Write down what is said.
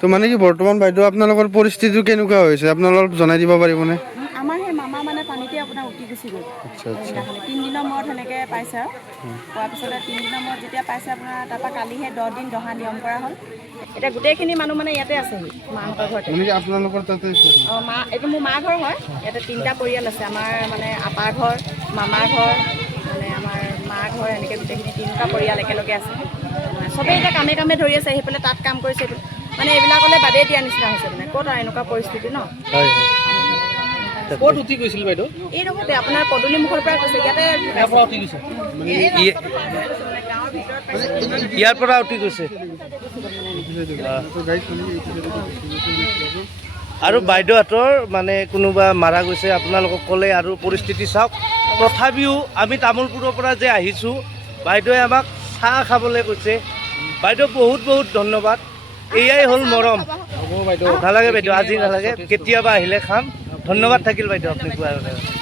তো মানে কি বৰ্তমান বাইদেউ আপোনালোকৰ পৰিস্থিতি কেনেকুৱা হৈছে আপোনালোক জনাই দিব পাৰিবনে? আমাৰ সেই মামা মানে পানীতে আপোনাৰ উটি গুচি গ'ল। আচ্ছা আচ্ছা। সেইদিনাখনি 3 দিনৰ মূৰত সেনেকৈ পাইছে আৰু পোৱাৰ পিছতে 3 দিনৰ মূৰত যেতিয়া পাইছে আপোনাৰ তাৰপৰা কালিহে 10 দিন দহা নিয়ম কৰা হ'ল। এতিয়া গোটেইখিনি মানুহ মানে ইয়াতে আছেহি মাহঁতৰ ঘৰতে। মানে কি আপোনালোকৰ তাতে অঁ মা এইটো মোৰ মা ঘৰ হয়। ইয়াতে 3টা পৰিয়াল আছে। আমাৰ মানে আপাৰ ঘৰ, মামাৰ ঘৰ, মানে আমাৰ মা ঘৰ, এনেকৈ গোটেইখিনি 3টা পৰিয়াল একেলগে আছে। চবেই এতিয়া কামে কামে ধৰি আছে, সেইফালে তাত কাম কৰিছে, মানে এইবিলাকলৈ বাদেই দিয়া নিচিনা হৈছে। মানে ক'ত আৰু এনেকুৱা পৰিস্থিতি ন। হয় হয়। ক'ত উঠি গৈছিল বাইদেউ? এই ৰকমতে আপোনাৰ পদূলি মুখৰ পৰা কৈছে ইয়াতে ইয়াৰ পৰা উঠি গৈছে। গাঁৱৰ ভিতৰত পাইছে। ইয়াৰ পৰা উঠি গৈছে। আৰু বাইদেউহঁতৰ মানে কোনোবা মাৰা গৈছে আপোনালোকক ক'লে আৰু পৰিস্থিতি চাওক। তথাপিও আমি তামোলপুৰৰ পৰা যে আহিছোঁ, বাইদেৱে আমাক চাহ খাবলৈ কৈছে। বাইদেউ বহুত বহুত ধন্যবাদ। এয়াই হ'ল মৰম। হ'ব বাইদেউ। নালাগে বাইদেউ, আজি নালাগে, কেতিয়াবা আহিলে খাম। ধন্যবাদ থাকিল বাইদেউ আপুনি কোৱাৰ কাৰণে।